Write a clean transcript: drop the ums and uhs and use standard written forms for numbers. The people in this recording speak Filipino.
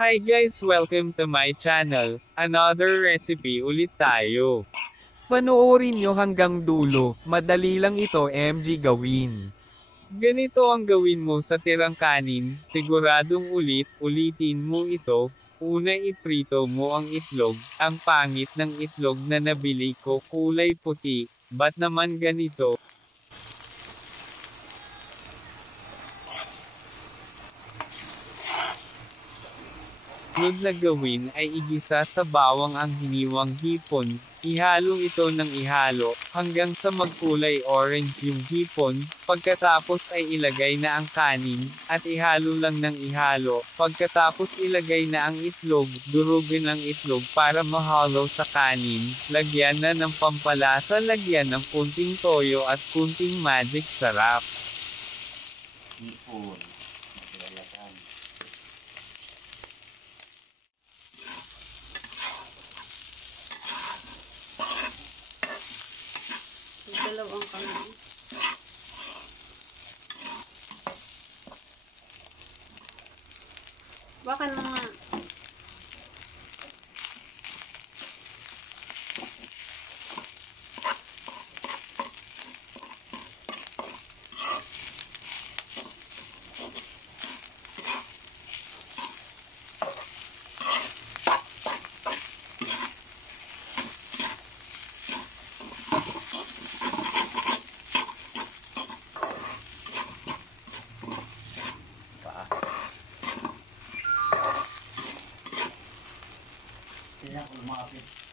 Hi guys, welcome to my channel. Another recipe ulit tayo. Panoorin nyo hanggang dulo, madali lang ito MG gawin. Ganito ang gawin mo sa tirang kanin, siguradong ulitin mo ito. Una iprito mo ang itlog, ang pangit ng itlog na nabili ko kulay puti, ba't naman ganito? Sunod na gawin ay igisa sa bawang ang hiniwang hipon, ihalo ito ng ihalo, hanggang sa magkulay orange yung hipon, pagkatapos ay ilagay na ang kanin, at ihalo lang ng ihalo, pagkatapos ilagay na ang itlog, durugin ang itlog para mahalo sa kanin, lagyan na ng pampalasa, lagyan ng kunting toyo at kunting magic sarap. Hipon. Maglalagyan. Dalawang kamay. Baka na nga. Sila kung lumapit.